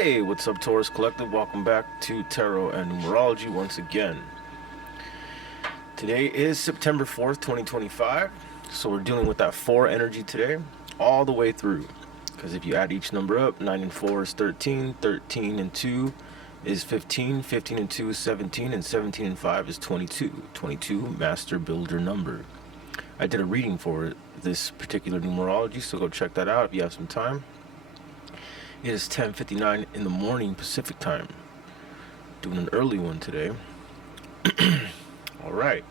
Hey, what's up, Taurus Collective? Welcome back to Tarot and Numerology once again. Today is September 4th, 2025. So we're dealing with that 4 energy today, all the way through. Because if you add each number up, 9 and 4 is 13, 13 and 2 is 15, 15 and 2 is 17, and 17 and 5 is 22. 22, Master Builder number. I did a reading for this particular numerology, so go check that out if you have some time. It is 10:59 in the morning Pacific time. Doing an early one today. All right.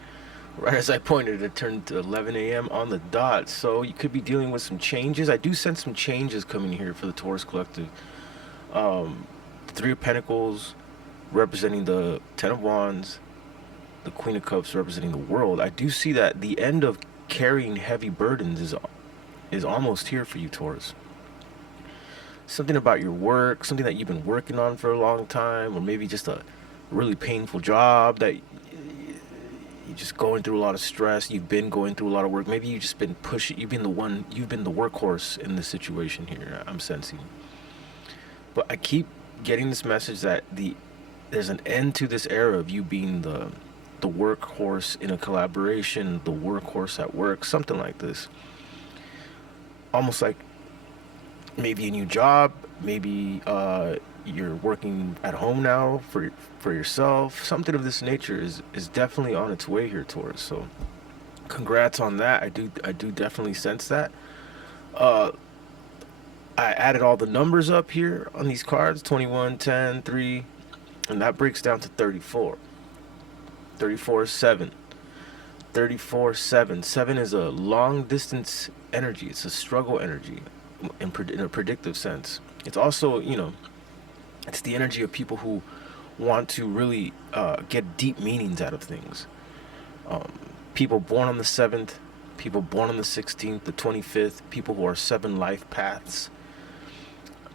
Right as I pointed, it turned to 11 a.m. on the dot. So you could be dealing with some changes. I do sense some changes coming here for the Taurus Collective. Three of Pentacles representing the Ten of Wands. The Queen of Cups representing the world. I do see that the end of carrying heavy burdens is almost here for you, Taurus. Something about your work, something that you've been working on for a long time, or maybe just a really painful job that you're just going through a lot of stress. You've been going through a lot of work. Maybe you've just been pushing. You've been the workhorse in this situation here. I'm sensing. But I keep getting this message that there's an end to this era of you being the workhorse in a collaboration, the workhorse at work, something like this. Almost like maybe a new job, maybe you're working at home now for yourself. Something of this nature is definitely on its way here, Taurus. So congrats on that. I do definitely sense that. I added all the numbers up here on these cards, 21, 10, 3, and that breaks down to 34. 34 is 7. 34, 7. 7 is a long distance energy. It's a struggle energy in a predictive sense. It's also, it's the energy of people who want to really get deep meanings out of things. People born on the 7th, people born on the 16th, the 25th, people who are 7 life paths.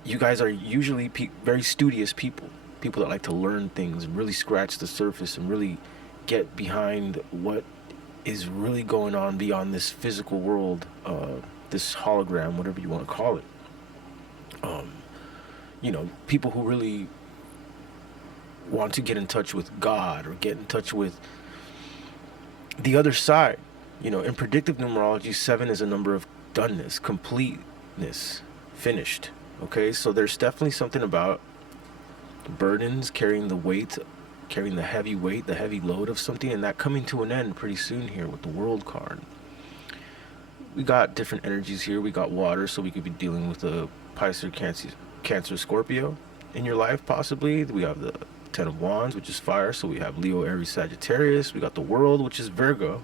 You guys are usually very studious people that like to learn things and really scratch the surface and really get behind what is really going on beyond this physical world, this hologram, whatever you want to call it. People who really want to get in touch with God or get in touch with the other side. In predictive numerology, 7 is a number of doneness, completeness, finished. Okay, so there's definitely something about burdens, carrying the heavy weight, the heavy load of something, and that coming to an end pretty soon here with the World card. We got different energies here. We got water, so we could be dealing with a Pisces, Cancer, Scorpio in your life, possibly. We have the Ten of Wands, which is fire, so we have Leo, Aries, Sagittarius. We got the World, which is Virgo.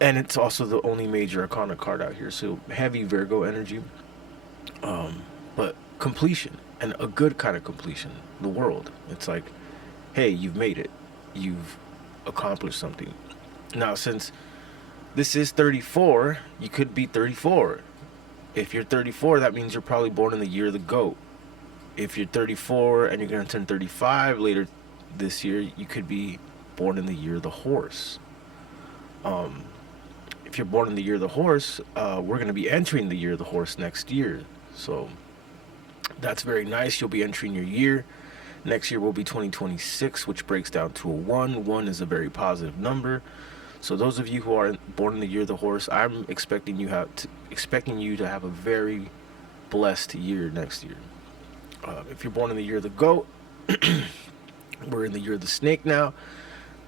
And it's also the only major arcana card out here, so heavy Virgo energy. But completion, and a good kind of completion. The World. It's like, hey, you've made it. You've accomplished something. Now, since this is 34, you could be 34. If you're 34, that means you're probably born in the year of the goat. If you're 34 and you're going to turn 35 later this year, you could be born in the year of the horse. If you're born in the year of the horse, we're going to be entering the year of the horse next year. So that's very nice. You'll be entering your year. Next year will be 2026, which breaks down to a 1. 1 is a very positive number. So those of you who are born in the year of the horse, I'm expecting you to have a very blessed year next year. If you're born in the year of the goat, we're in the year of the snake now.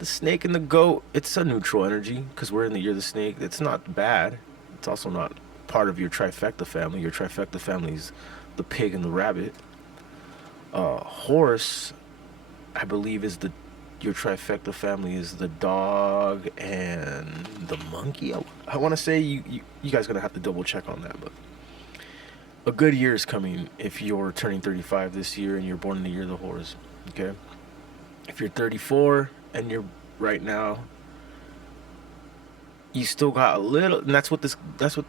The snake and the goat, it's a neutral energy because we're in the year of the snake. It's not bad. It's also not part of your trifecta family. Your trifecta family is the pig and the rabbit. Horse, I believe, is your trifecta family is the dog and the monkey. I want to say you guys are gonna have to double check on that, but a good year is coming if you're turning 35 this year and you're born in the year of the horse. Okay, if you're 34 and you're right now, you still got a little, and that's what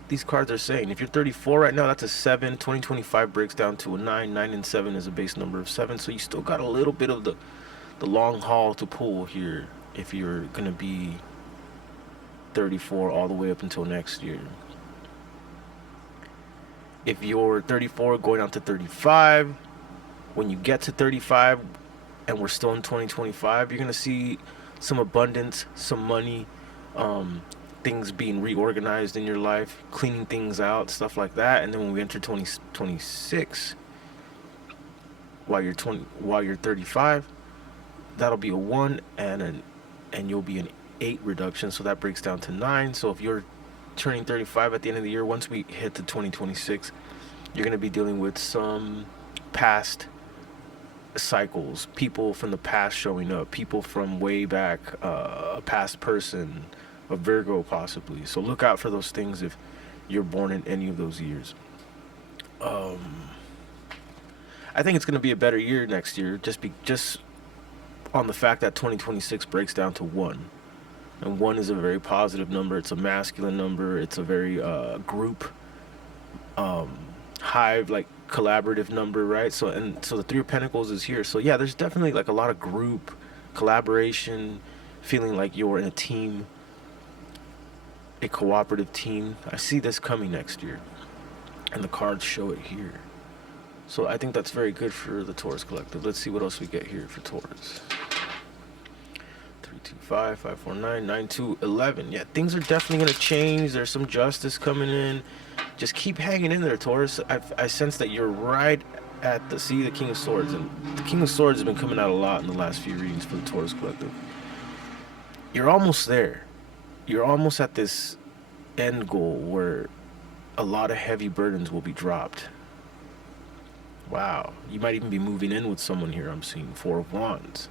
these cards are saying. If you're 34 right now, that's a 7. 2025 breaks down to a 9. 9 and 7 is a base number of 7, so you still got a little bit of the long haul to pull here if you're gonna be 34 all the way up until next year. If you're 34 going down to 35, when you get to 35 and we're still in 2025, you're going to see some abundance, some money, um, things being reorganized in your life, cleaning things out, stuff like that. And then when we enter 2026, while you're 35, that'll be a 1 and you'll be an 8 reduction, so that breaks down to 9. So if you're turning 35 at the end of the year, once we hit to 2026, you're going to be dealing with some past cycles, people from the past showing up, people from way back, a past person, a Virgo possibly. So look out for those things if you're born in any of those years. I think it's going to be a better year next year, just on the fact that 2026 breaks down to 1. And 1 is a very positive number. It's a masculine number. It's a very group, hive, like collaborative number, right? So the 3 of Pentacles is here. So yeah, there's definitely like a lot of group collaboration, feeling like you're in a team, a cooperative team. I see this coming next year, and the cards show it here. So I think that's very good for the Taurus collective. Let's see what else we get here for Taurus. 325, 549, 92, 11. Yeah, things are definitely going to change. There's some justice coming in. Just keep hanging in there, Taurus. I sense that you're right at the King of Swords. And the King of Swords has been coming out a lot in the last few readings for the Taurus collective. You're almost there. You're almost at this end goal where a lot of heavy burdens will be dropped. Wow. You might even be moving in with someone here, I'm seeing. 4 of Wands.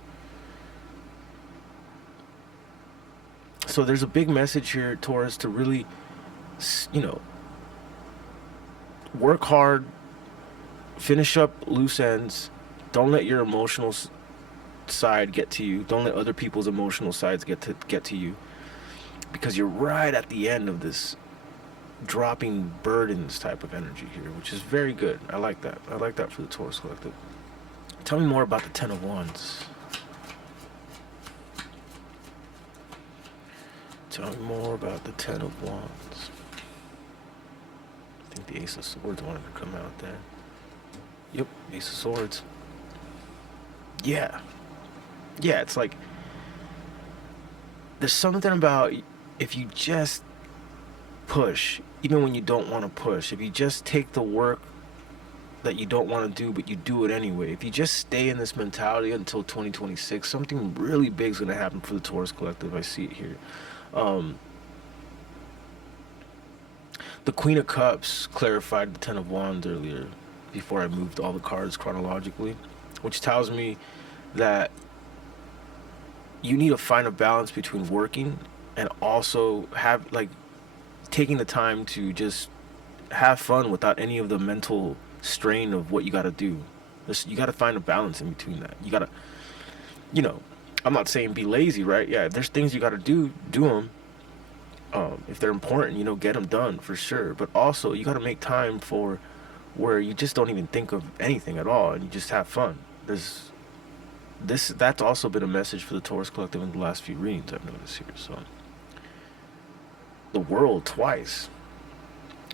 So there's a big message here, Taurus, to really, work hard, finish up loose ends. Don't let your emotional side get to you. Don't let other people's emotional sides get to you, because you're right at the end of this dropping burdens type of energy here, which is very good. I like that. I like that for the Taurus collective. Tell me more about the 10 of Wands. Tell me more about the 10 of Wands. I think the Ace of Swords wanted to come out there. Yep, Ace of Swords. Yeah. Yeah, it's like there's something about if you just push, even when you don't want to push, if you just take the work that you don't want to do, but you do it anyway, if you just stay in this mentality until 2026, something really big is going to happen for the Taurus collective. I see it here. The Queen of Cups clarified the 10 of Wands earlier before I moved all the cards chronologically, which tells me that you need to find a balance between working and also have taking the time to just have fun without any of the mental strain of what you got to do. You got to find a balance in between that. You got to, I'm not saying be lazy, right? Yeah, if there's things you got to do them. If they're important, get them done for sure. But also, you got to make time for where you just don't even think of anything at all and you just have fun. That's also been a message for the Taurus collective in the last few readings I've noticed here. So, the World twice,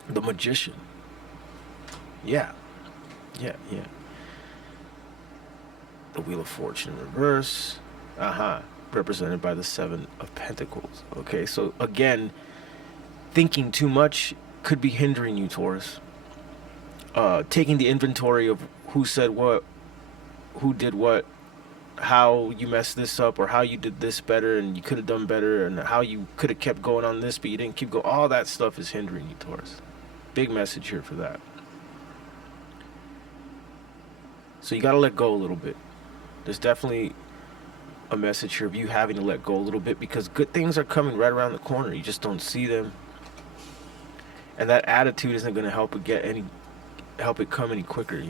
the Magician. Yeah. The Wheel of Fortune in reverse. Represented by the 7 of Pentacles. Okay, so again, thinking too much could be hindering you, Taurus. Taking the inventory of who said what, who did what, how you messed this up, or how you did this better and you could have done better, and how you could have kept going on this but you didn't keep going. All that stuff is hindering you, Taurus. Big message here for that. So you got to let go a little bit. There's definitely a message here of you having to let go a little bit, because good things are coming right around the corner. You just don't see them, and that attitude isn't going to help it come any quicker.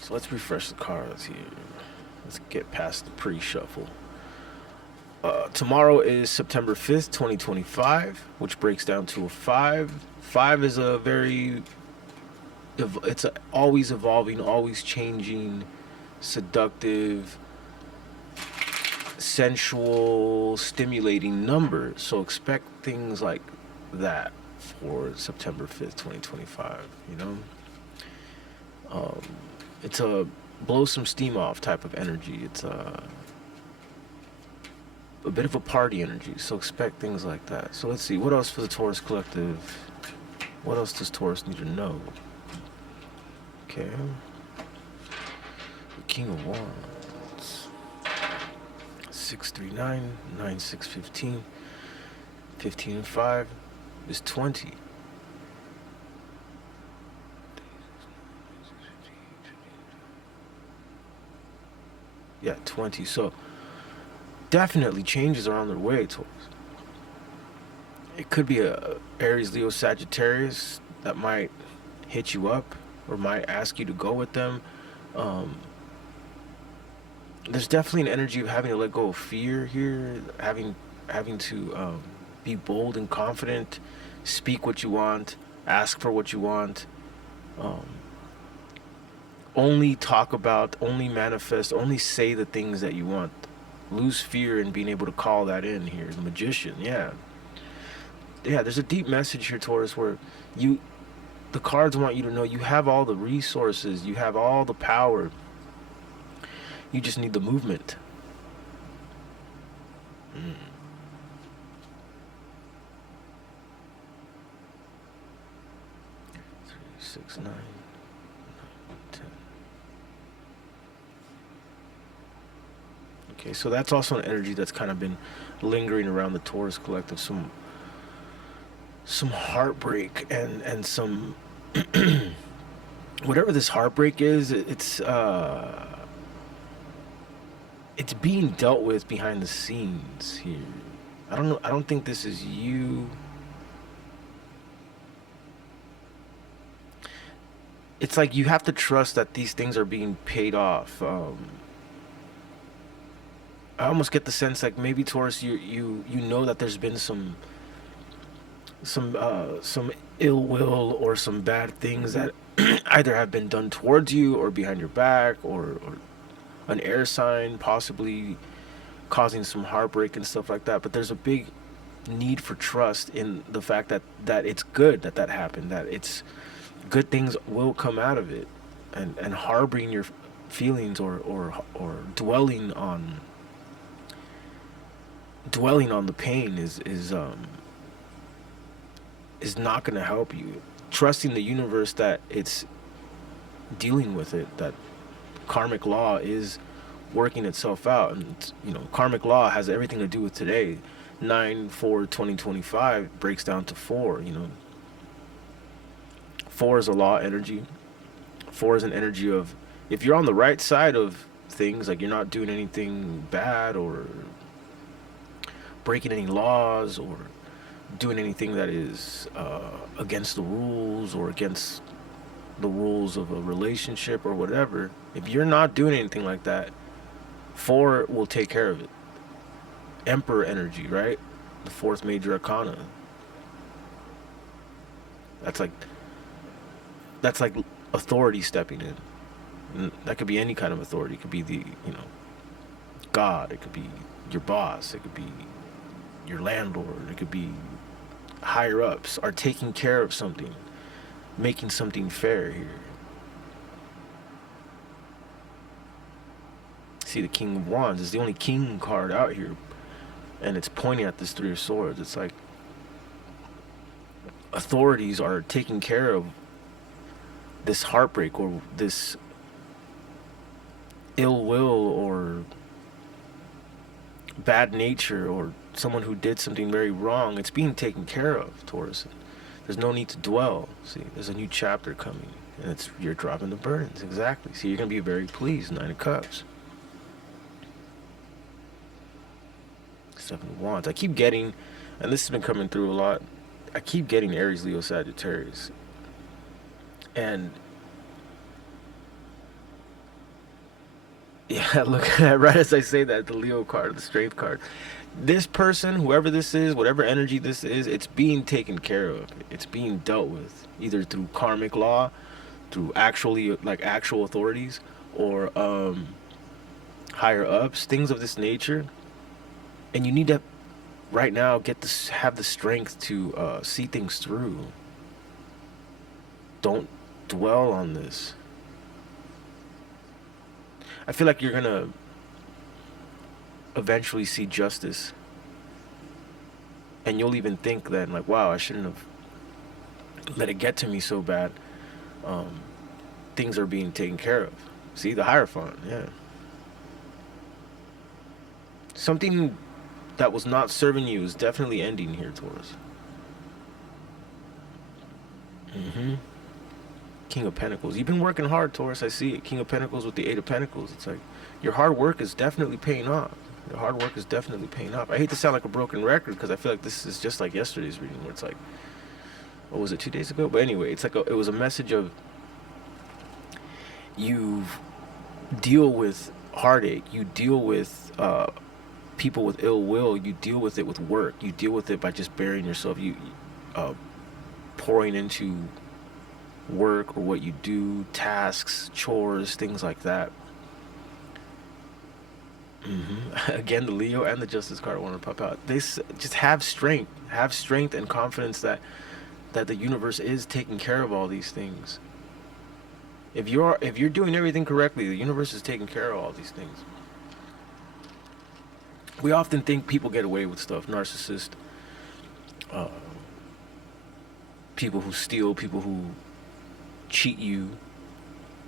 So let's refresh the cards here. Let's get past the pre-shuffle. Tomorrow is September 5th, 2025, which breaks down to a 5. 5 is it's a always evolving, always changing, seductive, sensual, stimulating number. So expect things like that for September 5th, 2025. You know, it's a blow some steam off type of energy. It's a bit of a party energy, so expect things like that. So let's see, what else for the Taurus collective? What else does Taurus need to know? Okay. The King of Wands. 639, 9, 6, 15. 15 and 5 is 20. Yeah, 20. So definitely changes are on their way, Taurus. It could be a Aries, Leo, Sagittarius that might hit you up or might ask you to go with them. There's definitely an energy of having to let go of fear here, having to be bold and confident, speak what you want, ask for what you want, only talk about, only manifest, only say the things that you want. Lose fear in being able to call that in here. The Magician, yeah, there's a deep message here, Taurus, where the cards want you to know you have all the resources, you have all the power, you just need the movement. 3, 6, 9, 10. Okay, so that's also an energy that's kind of been lingering around the Taurus collective. Some heartbreak and some whatever this heartbreak is, it's being dealt with behind the scenes here. I don't know. I don't think this is you. It's like you have to trust that these things are being paid off. I almost get the sense like maybe, Taurus, you know that there's been some ill will or some bad things that either have been done towards you or behind your back, or an air sign possibly causing some heartbreak and stuff like that. But there's a big need for trust in the fact that it's good that happened, that it's good, things will come out of it, and harboring your feelings or dwelling on the pain is not going to help you. Trusting the universe that it's dealing with it, that karmic law is working itself out. And karmic law has everything to do with today. 9/4/2025 breaks down to 4. 4 is a law energy. 4 is an energy of, if you're on the right side of things, like you're not doing anything bad or breaking any laws or doing anything that is against the rules or against the rules of a relationship or whatever, if you're not doing anything like that, 4 will take care of it. Emperor energy, right? The 4th major arcana. That's like authority stepping in. And that could be any kind of authority. It could be the God. It could be your boss. It could be your landlord. It could be higher ups are taking care of something, making something fair here. See, the King of Wands is the only king card out here, and it's pointing at this 3 of Swords. It's like authorities are taking care of this heartbreak or this ill will or bad nature or someone who did something very wrong. It's being taken care of, Taurus. There's no need to dwell. See, there's a new chapter coming, and you're dropping the burdens. Exactly. See, you're gonna be very pleased. 9 of Cups. 7 of Wands. I keep getting, and this has been coming through a lot, I keep getting Aries, Leo, Sagittarius. And yeah, look, right as I say that, the Leo card, the Strength card. This person, whoever this is, whatever energy this is, it's being taken care of. It's being dealt with, either through karmic law, through actual authorities, or higher ups, things of this nature. And you need to right now, have the strength to see things through. Don't dwell on this. I feel like you're gonna eventually see justice, and you'll even think then, like, wow, I shouldn't have let it get to me so bad. Um, Things are being taken care of. See, the Hierophant, yeah. Something that was not serving you is definitely ending here, Taurus. Mm-hmm. King of Pentacles. You've been working hard, Taurus. I see it. King of Pentacles with the Eight of Pentacles. It's like your hard work is definitely paying off. Your hard work is definitely paying off. I hate to sound like a broken record because I feel like this is just like yesterday's reading where it's like, what was it, 2 days ago? But anyway, it's like it was a message of you deal with heartache. You deal with people with ill will. You deal with it with work. You deal with it by just burying yourself. You pouring into work or what you do, tasks, chores, things like that. Again, the Leo and the Justice card want to pop out. They just have strength and confidence that the universe is taking care of all these things. If you're doing everything correctly, the universe is taking care of all these things. We often think people get away with stuff, narcissists, people who steal, people who cheat you.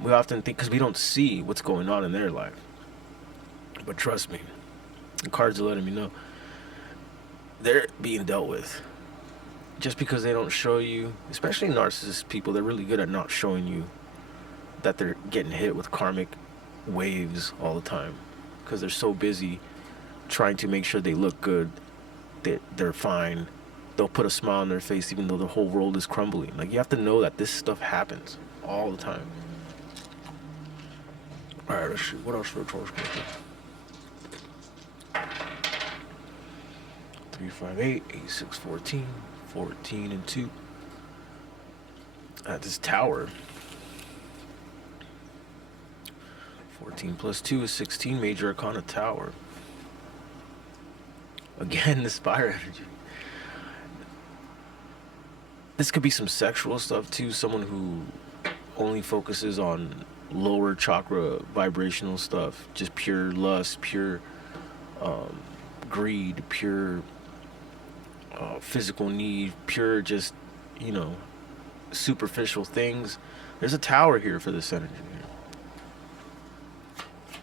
We often think, because we don't see what's going on in their life. But trust me, the cards are letting me know they're being dealt with. Just because they don't show you, especially narcissist people, they're really good at not showing you that they're getting hit with karmic waves all the time, because they're so busy trying to make sure they look good, that they're fine. They'll put a smile on their face even though the whole world is crumbling. Like, you have to know that this stuff happens all the time. All right, let's see. What else for a Taurus? 358, 86, 14, 14 and 2. This tower. 14 plus 2 is 16. Major Arcana Tower. Again, the fire energy. This could be some sexual stuff too. Someone who only focuses on lower chakra vibrational stuff. Just pure lust, pure greed, pure physical need, pure just, superficial things. There's a tower here for this energy.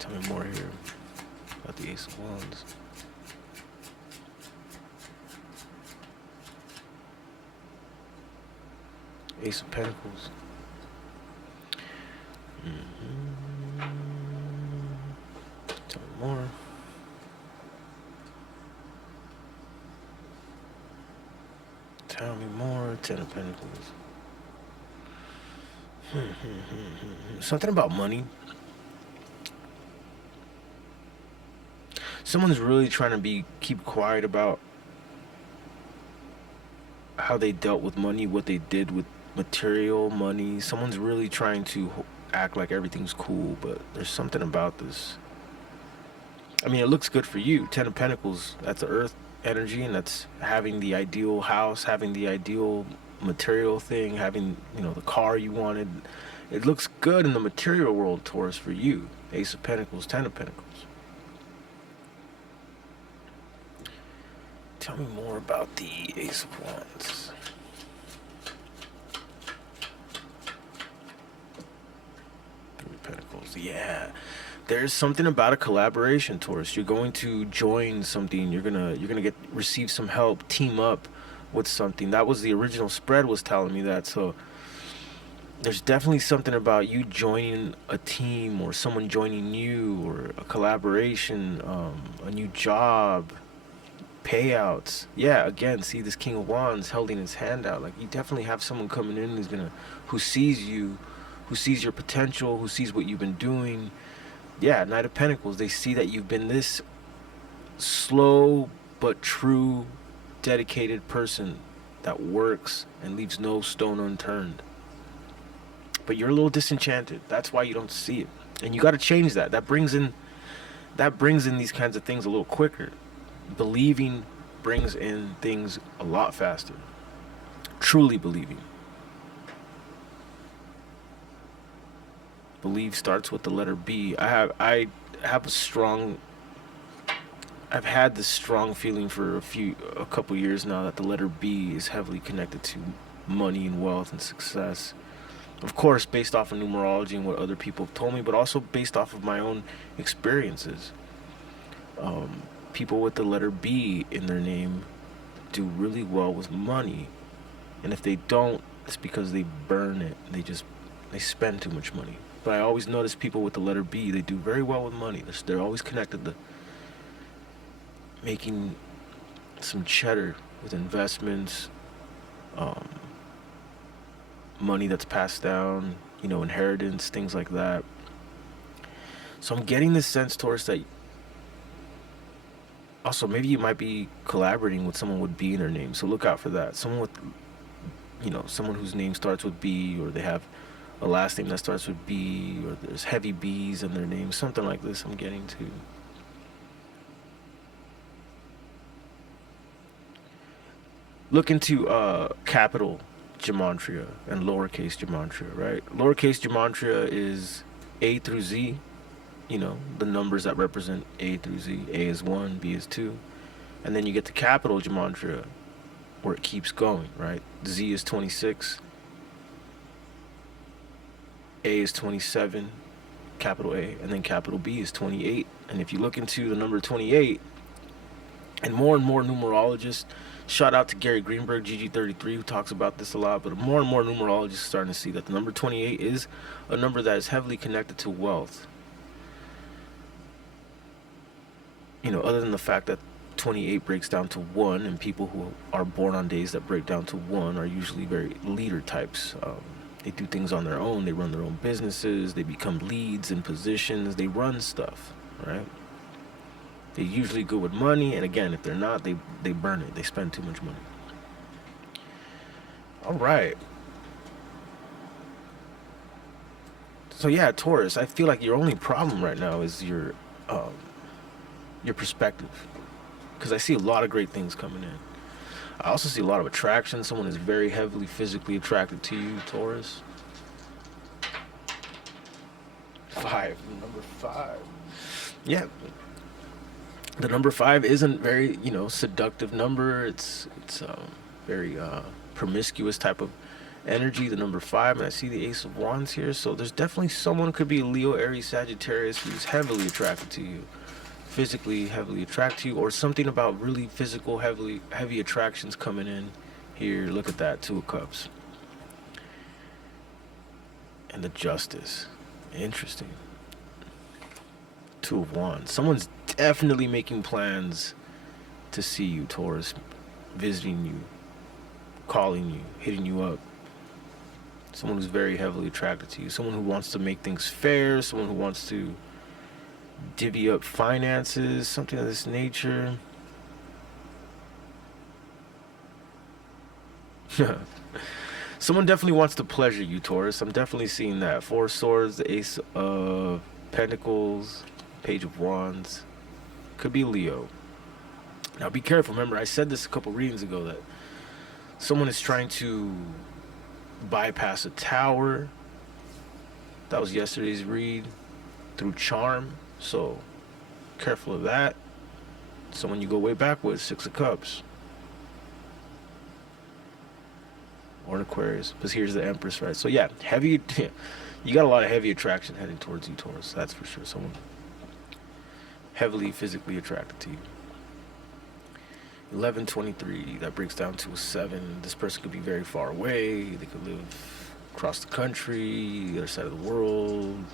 Tell me more here about the Ace of Wands. Ace of Pentacles. Tell me more. Tell me more. Ten of Pentacles. Something about money. Someone's really trying to keep quiet about how they dealt with money, what they did with material money. Someone's really trying to act like everything's cool, but there's something about this. I mean, it looks good for you. Ten of Pentacles, that's the earth energy, and that's having the ideal house, having the ideal material thing, having, the car you wanted. It looks good in the material world, Taurus, for you. Ace of Pentacles, Ten of Pentacles. Tell me more about the Ace of Wands. Three of Pentacles. Yeah. There's something about a collaboration, Taurus. You're going to join something. You're gonna receive some help, team up with something. That was the original spread was telling me that. So there's definitely something about you joining a team, or someone joining you, or a collaboration, a new job, payouts. Yeah, again, see this King of Wands holding his hand out. Like, you definitely have someone coming in who sees you, who sees your potential, who sees what you've been doing. Yeah, Knight of Pentacles. They see that you've been this slow but true, dedicated person that works and leaves no stone unturned. But you're a little disenchanted. That's why you don't see it. And you got to change that. That brings in these kinds of things a little quicker. Believing brings in things a lot faster. Truly believing. Believe starts with the letter B. I have a strong I've had this strong feeling for a couple years now that the letter B is heavily connected to money and wealth and success. Of course, based off of numerology and what other people have told me, but also based off of my own experiences. People with the letter B in their name do really well with money, and if they don't, it's because they burn it. They spend too much money. But I always notice people with the letter B, they do very well with money. They're always connected to making some cheddar with investments, money that's passed down, inheritance, things like that. So I'm getting this sense, Taurus, that also maybe you might be collaborating with someone with B in their name. So look out for that. Someone with, someone whose name starts with B, or they have a last name that starts with B, or there's heavy B's in their name, something like this I'm getting to. Look into capital gematria and lowercase gematria, right? Lowercase gematria is A through Z, the numbers that represent A through Z. A is 1, B is 2. And then you get to capital gematria, where it keeps going, right? Z is 26. A is 27, capital A, and then capital B is 28. And if you look into the number 28, and more numerologists, shout out to Gary Greenberg, GG33, who talks about this a lot, but more and more numerologists are starting to see that the number 28 is a number that is heavily connected to wealth. Other than the fact that 28 breaks down to 1, and people who are born on days that break down to 1 are usually very leader types. They do things on their own. They run their own businesses. They become leads in positions. They run stuff, right? They're usually good with money, and again, if they're not, they burn it. They spend too much money. All right. So yeah, Taurus, I feel like your only problem right now is your perspective, because I see a lot of great things coming in. I also see a lot of attraction. Someone is very heavily physically attracted to you, Taurus. 5, number 5. Yeah. The number 5 isn't very, seductive number. It's very promiscuous type of energy. The number 5, and I see the Ace of Wands here. So there's definitely someone, could be Leo, Aries, Sagittarius, who's heavily attracted to you. Physically heavily attracted to you, or something about really physical heavy attractions coming in here. Look at that, 2 of Cups. And the Justice. Interesting. 2 of Wands. Someone's definitely making plans to see you, Taurus. Visiting you, calling you, hitting you up. Someone who's very heavily attracted to you. Someone who wants to make things fair. Someone who wants to divvy up finances, something of this nature. Someone definitely wants to pleasure you, Taurus. I'm definitely seeing that. 4 of Swords, the Ace of Pentacles, Page of Wands. Could be Leo. Now be careful. Remember, I said this a couple readings ago, that someone is trying to bypass a tower. That was yesterday's read, through charm. So careful of that. Someone you go way back with, 6 of Cups. Or an Aquarius. Because here's the Empress, right? So yeah, heavy. You got a lot of heavy attraction heading towards you, Taurus. That's for sure. Someone heavily physically attracted to you. 1123, that breaks down to a 7. This person could be very far away. They could live across the country, the other side of the world,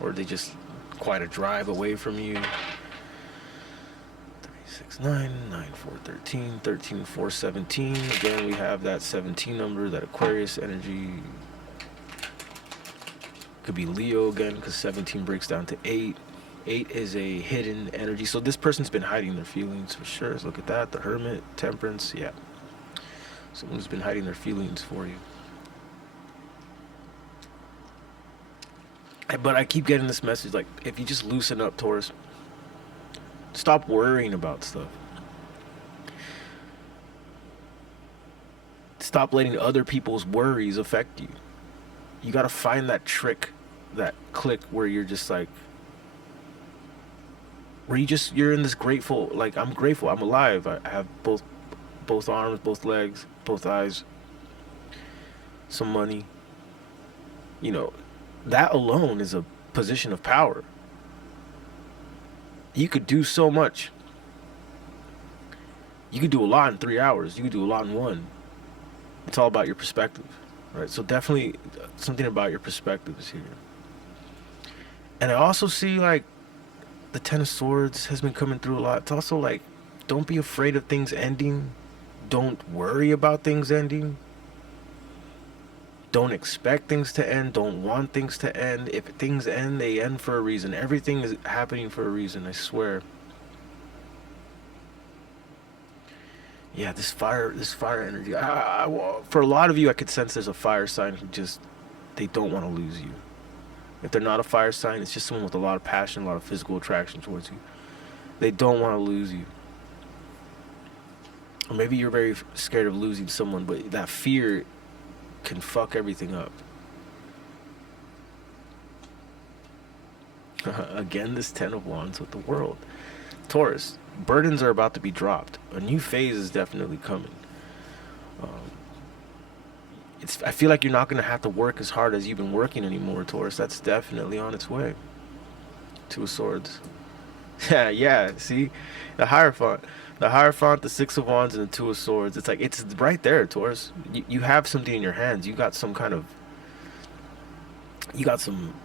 or they just quite a drive away from you. 3, 6, 9, 9, 4, 13, 13, 4, 17. Again, we have that 17 number, that Aquarius energy. Could be Leo again, because 17 breaks down to 8. 8 is a hidden energy. So this person's been hiding their feelings for sure. Look at that. The Hermit, Temperance. Yeah. Someone who's been hiding their feelings for you. But I keep getting this message, like, if you just loosen up, Taurus, stop worrying about stuff. Stop letting other people's worries affect you. You got to find that trick, that click where you're just like, where you're in this grateful, like, I'm grateful, I'm alive, I have both arms, both legs, both eyes, some money. You know, that alone is a position of power. You could do so much. You could do a lot in 3 hours. You could do a lot in one. It's all about your perspective, right? So definitely something about your perspective is here. And I also see, like, the Ten of Swords has been coming through a lot. It's also like, don't be afraid of things ending. Don't worry about things ending. Don't expect things to end. Don't want things to end. If things end, they end for a reason. Everything is happening for a reason, I swear. Yeah, this fire energy. For a lot of you, I could sense there's a fire sign who just, they don't want to lose you. If they're not a fire sign, it's just someone with a lot of passion, a lot of physical attraction towards you. They don't want to lose you. Or maybe you're very scared of losing someone, but that fear can fuck everything up. Again, this Ten of Wands with the World. Taurus, burdens are about to be dropped. A new phase is definitely coming. I feel like you're not going to have to work as hard as you've been working anymore, Taurus. That's definitely on its way. Two of Swords. Yeah, see? The Hierophant. The Hierophant, the Six of Wands, and the Two of Swords. It's like, it's right there, Taurus. You have something in your hands. You got some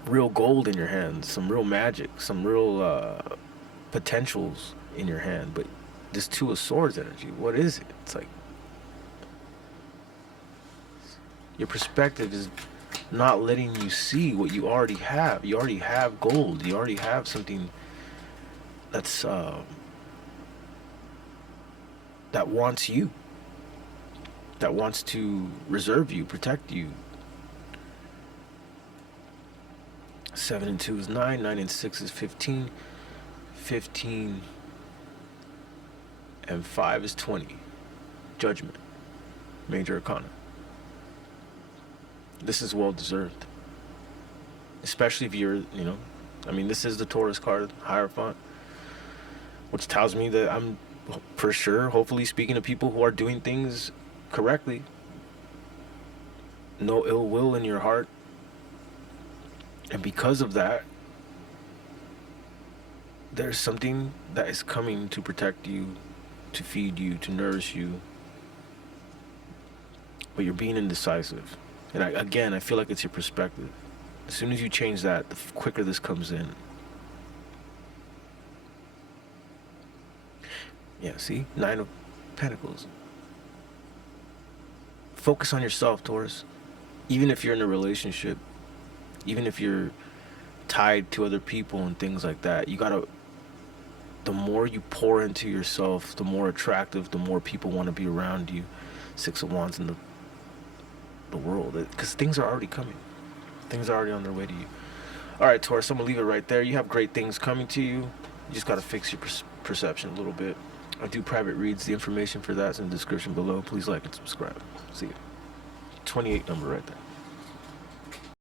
real gold in your hands, some real magic, some real potentials in your hand. But this Two of Swords energy, what is it? It's like, your perspective is not letting you see what you already have. You already have gold. You already have something that's that wants you, that wants to reserve you, protect you. 7 and 2 is 9. 9 and 6 is 15. 15 and 5 is 20. Judgment. Major Arcana. This is well deserved. Especially if you're, this is the Taurus card, Hierophant, which tells me that I'm for sure, hopefully, speaking to people who are doing things correctly. No ill will in your heart. And because of that, there's something that is coming to protect you, to feed you, to nourish you. But you're being indecisive. And I feel like it's your perspective. As soon as you change that, the quicker this comes in. Yeah, see? 9 of Pentacles. Focus on yourself, Taurus. Even if you're in a relationship, even if you're tied to other people and things like that, the more you pour into yourself, the more attractive, the more people want to be around you. Six of Wands in the world. Because things are already coming. Things are already on their way to you. All right, Taurus, I'm going to leave it right there. You have great things coming to you. You just got to fix your perception a little bit. I do private reads. The information for that is in the description below. Please like and subscribe. See you. 28 number right there.